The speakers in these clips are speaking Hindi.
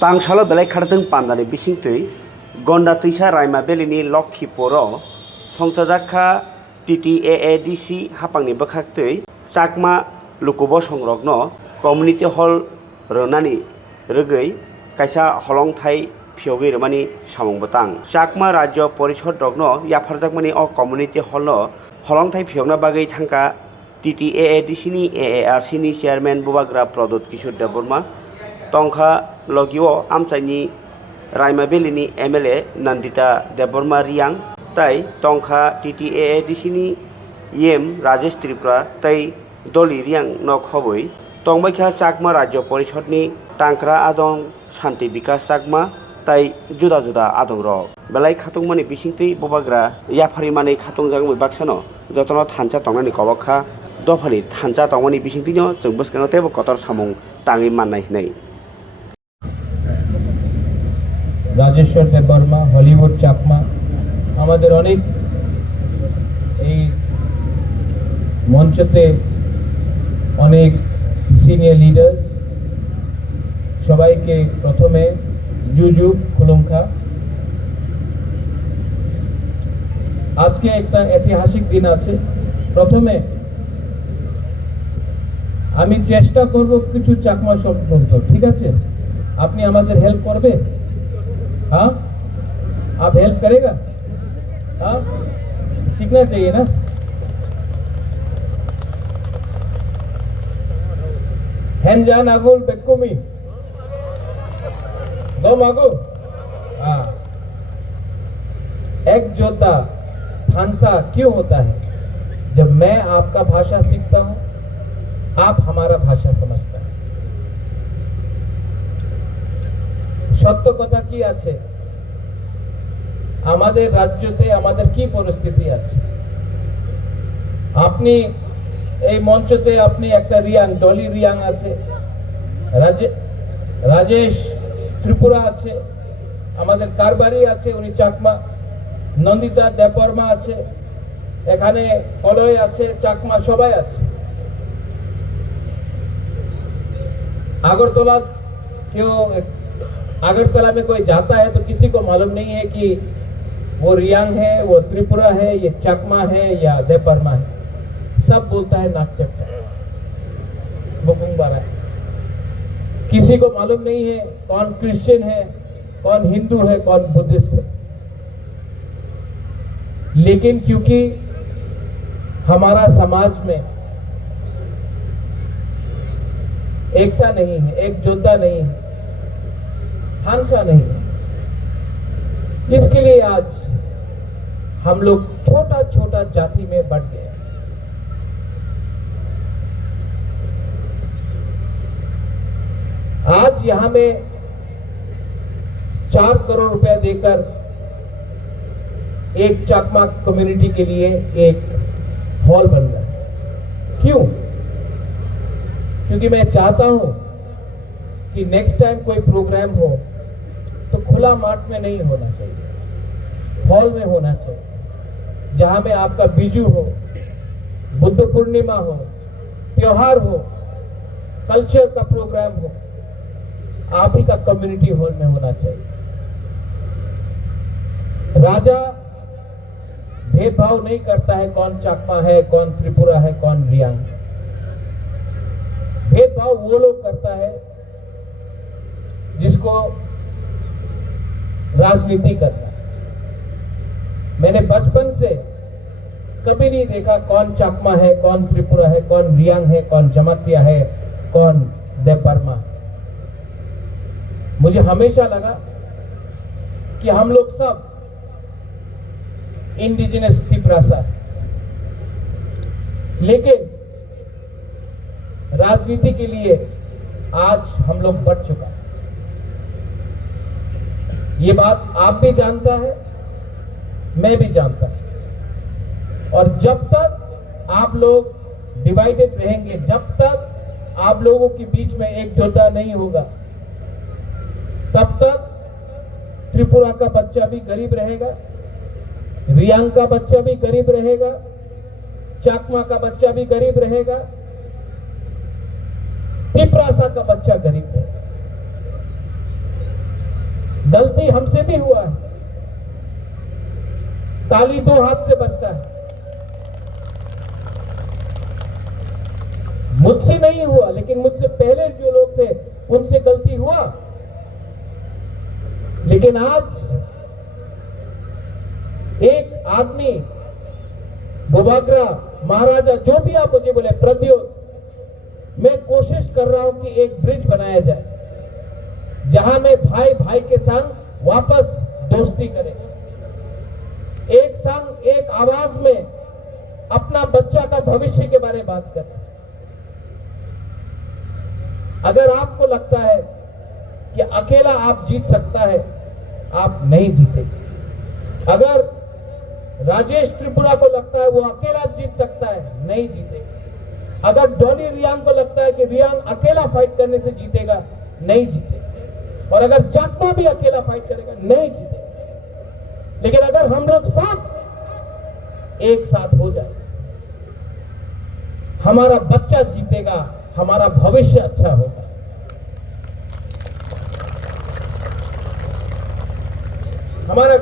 तांसालो बेलाय खारथों पान्दानि बिसिंतै गंडा तैसा रायमा बेलिनि लक्ष्मीपुर संसाजाखा TTAADC हापांनि बखाक्तै चाकमा लुकुबो संरग्न कम्युनिटी हल रनानि रगै कायसा हलंथाइ फियोगै रमानि सामंबतां चाकमा राज्य परिषद रग्न याफारजाकमानि अ कम्युनिटी हल हलंथाइ फियोगना बागै थांका TTAADC नि AARC नि चेयरमैन बुबाग्रा प्रदोत किशोर देबबर्मा तंखा लगिओ आमचाइनि रायमा बेलिनि MLA नंदिता देबबर्मा रियांग ताई तंखा TTAADC नि येम राजेश त्रिपुरा ताई दली रियांग न खबै तंबाइखा चाकमा राज्य परिषद नि टांक्रा आदं शांति विकास चाकमा ताई जुदा जुदा आदं रक बेलाय खातंगमानि बिसिंतै बुबाग्रा याफारि माने खातंजागमै बाक्सानो जतन थानचा तंनानि कबखा दफानि थानचा तंमानि बिसिंतैनो जों बसखानो तेबो कतर सामं ताङै माननाय हनै রাজেশ্বর দেববর্মা হলিউড চাকমা আমাদের অনেক এই মঞ্চতে অনেক সিনিয়র লিডার্স সবাইকে প্রথমে জুজু খুলুমখা আজকে একটা ঐতিহাসিক দিন আছে প্রথমে আমি চেষ্টা করব কিছু চাকমা শব্দ বলতে ঠিক আছে আপনি আমাদের হেল্প করবে हाँ आप हेल्प करेगा हाँ सीखना चाहिए ना हैंजान आगुल बेकुमी दो मागो हाँ एक जोधा थानसा क्यों होता है जब मैं आपका भाषा सीखता हूं आप हमारा भाषा समझता है সত্য কথা কি আছে আমাদের রাজ্যতে আমাদের কি পরিস্থিতি আছে আপনি এই মঞ্চতে আপনি একটা রিয়াং ডলি রিয়াং আছে রাজেশ ত্রিপুরা আছে আমাদের কারবারি আছে উনি চাকমা নন্দিতা দেববর্মা আছে এখানে কলয় আছে চাকমা সবাই আছে আগরতলা কেউ अगरतला में कोई जाता है तो किसी को मालूम नहीं है कि वो रियांग है वो त्रिपुरा है ये चकमा है या देबबर्मा है सब बोलता है नाकचट्टा बुकुंगबारा है किसी को मालूम नहीं है कौन क्रिश्चियन है कौन हिंदू है कौन बुद्धिस्ट है लेकिन क्योंकि हमारा समाज में एकता नहीं है एकजुटता नहीं है हांसा नहीं इसके लिए आज हम लोग छोटा छोटा जाति में बढ़ गए आज यहां में 4 करोड़ रुपया देकर एक चाकमा कम्युनिटी के लिए एक हॉल बन रहा है क्यों क्योंकि मैं चाहता हूं कि नेक्स्ट टाइम कोई प्रोग्राम हो तो खुला मार्ट में नहीं होना चाहिए हॉल में होना चाहिए जहां में आपका बीजू हो बुद्ध पूर्णिमा हो त्योहार हो कल्चर का प्रोग्राम हो आप ही का कम्युनिटी हॉल में होना चाहिए राजा भेदभाव नहीं करता है कौन चाकमा है कौन त्रिपुरा है कौन रियांग भेदभाव वो लोग करता है जिसको राजनीति करना मैंने बचपन से कभी नहीं देखा कौन चाकमा है कौन त्रिपुरा है कौन रियांग है कौन जमातिया है कौन देबबर्मा मुझे हमेशा लगा कि हम लोग सब इंडिजिनस त्रिपुरासा लेकिन राजनीति के लिए आज हम लोग बढ़ चुका ये बात आप भी जानता है मैं भी जानता हूं और जब तक आप लोग डिवाइडेड रहेंगे जब तक आप लोगों के बीच में एकजुटता नहीं होगा तब तक त्रिपुरा का बच्चा भी गरीब रहेगा रियांग का बच्चा भी गरीब रहेगा चाकमा का बच्चा भी गरीब रहेगा त्रिपुरासा का बच्चा गरीब रहेगा गलती हमसे भी हुआ है, ताली दो हाथ से बजता है। मुझसे नहीं हुआ, लेकिन मुझसे पहले जो लोग थे उनसे गलती हुआ। लेकिन आज एक आदमी, बुबागरा, महाराजा, जो भी आप मुझे बोले, प्रद्योत, मैं कोशिश कर रहा हूं कि एक ब्रिज बनाया जाए जहां में भाई भाई के संग वापस दोस्ती करें, एक संग एक आवाज में अपना बच्चा का भविष्य के बारे में बात करें। अगर आपको लगता है कि अकेला आप जीत सकता है, आप नहीं जीतेंगे। अगर राजेश त्रिपुरा को लगता है वो अकेला जीत सकता है, नहीं जीतेगा। अगर डॉली रियांग को लगता है कि रियांग अकेला फाइट करने से जीतेगा, नहीं जीतेगा। और अगर चाकमा भी अकेला फाइट करेगा, नहीं जीतेगा। लेकिन अगर हम लोग सब एक साथ हो जाए, हमारा बच्चा जीतेगा, हमारा भविष्य अच्छा होगा। हमारा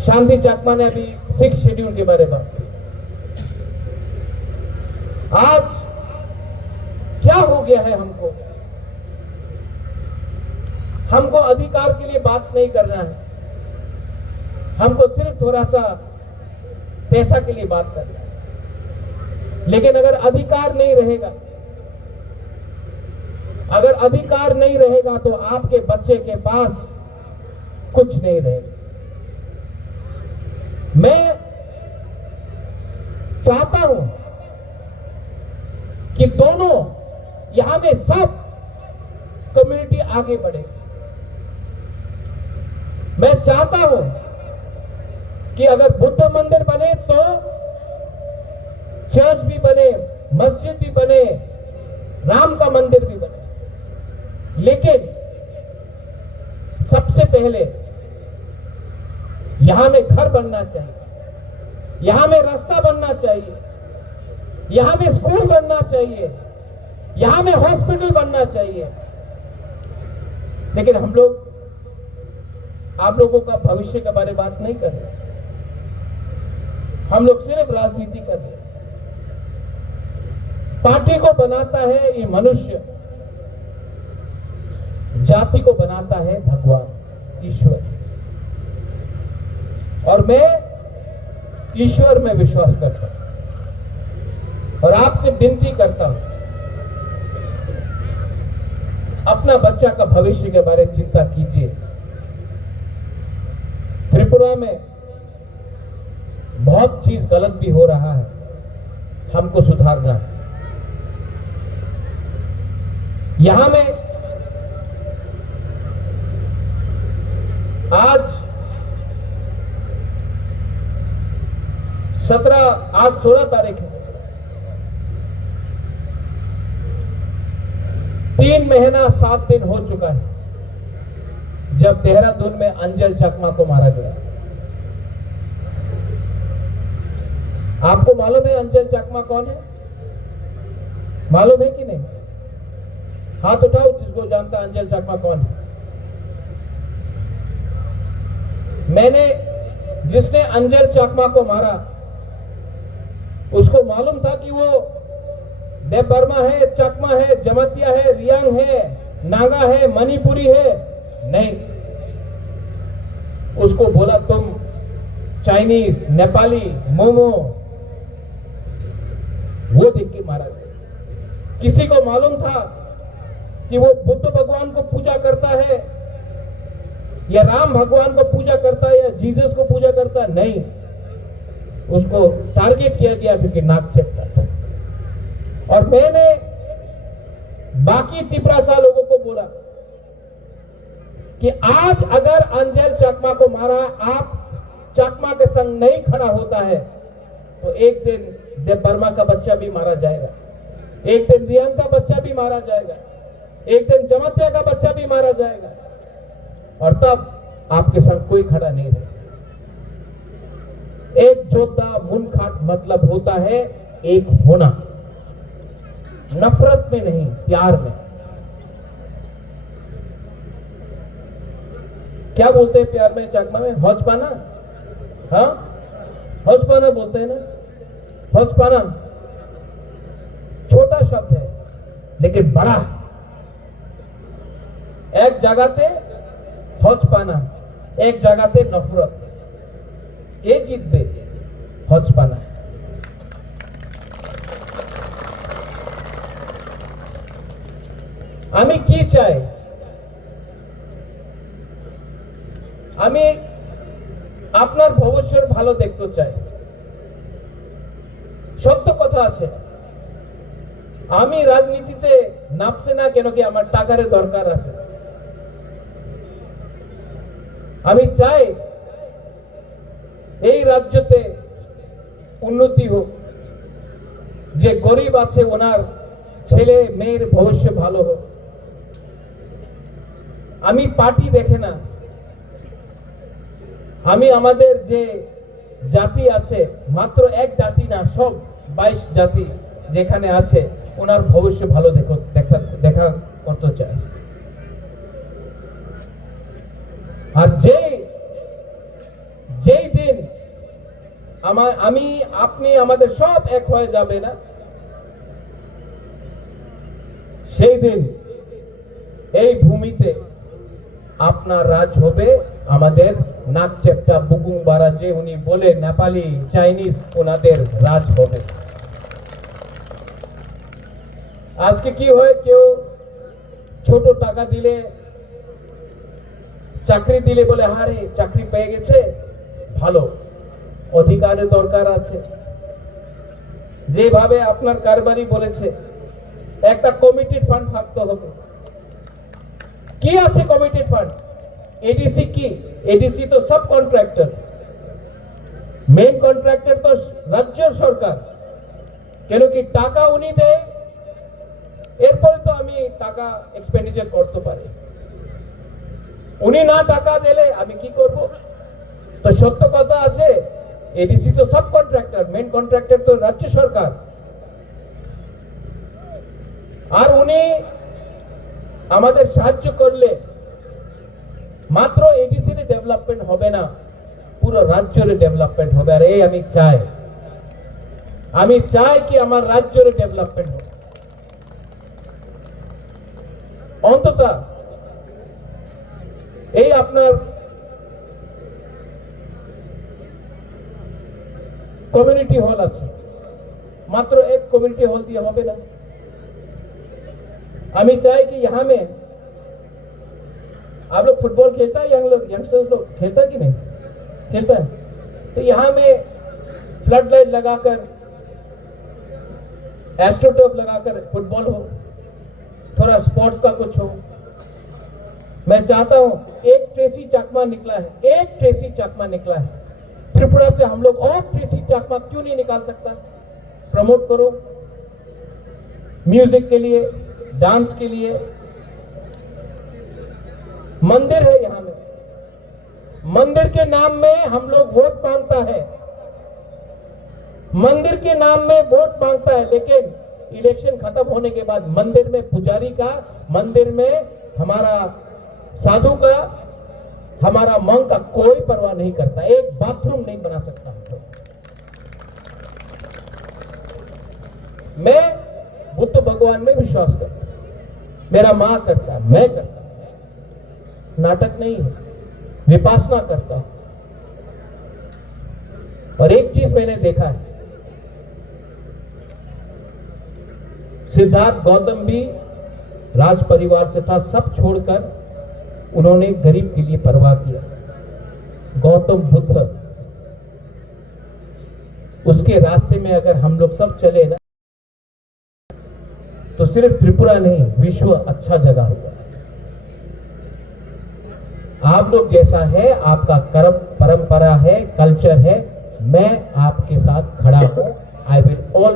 शांति चाकमा ने अभी 6 शेड्यूल के बारे में बात की। आज क्या हो गया है, हमको अधिकार के लिए बात नहीं करना है, हमको सिर्फ थोड़ा सा पैसा के लिए बात करना है। लेकिन अगर अधिकार नहीं रहेगा, अगर अधिकार नहीं रहेगा तो आपके बच्चे के पास कुछ नहीं रहेगा। मैं चाहता हूं कि दोनों यहां में सब कम्युनिटी आगे बढ़े। मैं चाहता हूं कि अगर बुद्ध मंदिर बने तो चर्च भी बने, मस्जिद भी बने, राम का मंदिर भी बने। लेकिन सबसे पहले यहां में घर बनना चाहिए, यहां में रास्ता बनना चाहिए, यहां में स्कूल बनना चाहिए, यहां में हॉस्पिटल बनना चाहिए। लेकिन हम लोग आप लोगों का भविष्य के बारे में बात नहीं कर रहे, हम लोग सिर्फ राजनीति कर रहे। पार्टी को बनाता है ये मनुष्य, जाति को बनाता है भगवान ईश्वर। और मैं ईश्वर में विश्वास करता हूं और आपसे विनती करता हूं, अपना बच्चा का भविष्य के बारे में चिंता कीजिए। त्रिपुरा में बहुत चीज गलत भी हो रहा है, हमको सुधारना है। यहां में आज 16 तारीख है, 3 महीना 7 दिन हो चुका है जब देहरादून में अंजल चकमा को मारा गया। आपको मालूम है अंजल चकमा कौन है? मालूम है कि नहीं? हाथ उठाओ जिसको जानता है अंजल चकमा कौन है। मैंने जिसने अंजल चकमा को मारा उसको मालूम था कि वो देव बर्मा है, चकमा है, जमातिया है, रियांग है, नागा है, मणिपुरी है? नहीं, उसको बोला तुम चाइनीज, नेपाली, मोमो, वो देख के मारा गया। किसी को मालूम था कि वो बुद्ध भगवान को पूजा करता है या राम भगवान को पूजा करता है या जीसस को पूजा करता है? नहीं, उसको टारगेट किया गया क्योंकि नाक चेपता था। और मैंने बाकी तिपरासा लोगों को बोला कि आज अगर अंजल चकमा को मारा, आप चकमा के संग नहीं खड़ा होता है तो एक दिन देव बर्मा का बच्चा भी मारा जाएगा, एक दिन रियांग का बच्चा भी मारा जाएगा, एक दिन जमातिया का बच्चा भी मारा जाएगा, और तब आपके संग कोई खड़ा नहीं रहेगा। एक जोधा मुनखाट मतलब होता है एक होना, नफरत में नहीं, प्यार में। क्या बोलते हैं प्यार में चाकमा में? हौजपाना। हाँ, हौजपाना बोलते हैं ना। हौजपाना छोटा शब्द है लेकिन बड़ा है। एक जगह पे हौजपाना, एक जगह पे नफरत, के जितबे? हौजपाना। আমি কি চাই? আমি আপনার ভবিষ্যৎ ভালো দেখতে চাই। সত্য কথা আছে, আমি রাজনীতিতে নামছে না কেন কি আমার টাকার দরকার আছে। আমি চাই এই রাজ্যতে উন্নতি হোক, যে গরিব আছে ওনার ছেলে মেয়ের ভবিষ্যৎ ভালো হোক। আমি পার্টি দেখে না, আমি আমাদের যে জাতি আছে, মাত্র এক জাতি না, সব 22 জাতি যেখানে আছে ওনার ভবিষ্যৎ ভালো দেখা করতে চায়। আর যেই দিন আমি আপনি আমাদের সব এক হয়ে যাবে না, সেই দিন এই ভূমিতে আপনার রাজ হবে, আমাদের নাক চেপটা বুকুংবারা যে উনি বলে নেপালি চাইনিজ ওনাদের রাজ হবে। আজকে কি হয়, কেউ ছোট টাকা দিলে, চাকরি দিলে বলে হারে চাকরি পেয়ে গেছে, ভালো, অধিকারের দরকার আছে। যেভাবে আপনার কারবারি বলেছে একটা কমিটেড ফান্ড থাকতে হবে। কি আছে কমিটেড ফান্ড? এডিসি কি? এডিসি তো সাব কন্ট্রাক্টর, মেইন কন্ট্রাক্টর তো রাজ্য সরকার। কেন কি টাকা উনি দেয়, এরপরে তো আমি টাকা এক্সপেন্ডিচার করতে পারি। উনি না টাকা দিলে আমি কি করব? তো সত্য কথা আছে, এডিসি তো সাব কন্ট্রাক্টর, মেইন কন্ট্রাক্টর তো রাজ্য সরকার। আর উনি আমাদের সাহায্য করলে মাত্র এডিসি এর ডেভেলপমেন্ট হবে না, পুরো রাজ্যের ডেভেলপমেন্ট হবে। আর এই আমি চাই কি আমার রাজ্যের ডেভেলপমেন্ট হোক। অন্তত এই আপনার কমিউনিটি হল আছে, মাত্র এক কমিউনিটি হল দিয়ে হবে না। আমি চাই कि यहाँ में आप लोग फुटबॉल खेलता है, यंगस्टर्स लोग खेलता है कि नहीं खेलता है? तो यहाँ में फ्लड लाइट लगाकर, एस्ट्रोटर्फ लगाकर फुटबॉल हो, थोड़ा स्पोर्ट्स का कुछ हो। मैं चाहता हूं, एक ट्रेसी चाकमा निकला है, एक ट्रेसी चाकमा निकला है त्रिपुरा से, हम लोग और ट्रेसी चाकमा क्यों नहीं निकाल सकता? प्रमोट करो, म्यूजिक के लिए, डांस के लिए। मंदिर है यहां में, मंदिर के नाम में हम लोग वोट मांगता है, मंदिर के नाम में वोट मांगता है, लेकिन इलेक्शन खत्म होने के बाद मंदिर में पुजारी का, मंदिर में हमारा साधु का, हमारा मंग का कोई परवाह नहीं करता। एक बाथरूम नहीं बना सकता हम लोग। मैं बुद्ध भगवान में विश्वास करता, मेरा मां करता, मैं करता, नाटक नहीं है, विपासना करता। और एक चीज मैंने देखा है, सिद्धार्थ गौतम भी राज परिवार से था, सब छोड़कर उन्होंने गरीब के लिए परवाह किया। गौतम बुद्ध, उसके रास्ते में अगर हम लोग सब चले ना, तो सिर्फ त्रिपुरा नहीं, विश्व अच्छा जगह होगा। आप लोग जैसा है, आपका कर्म परंपरा है, कल्चर है, मैं आपके साथ खड़ा हूं। I will all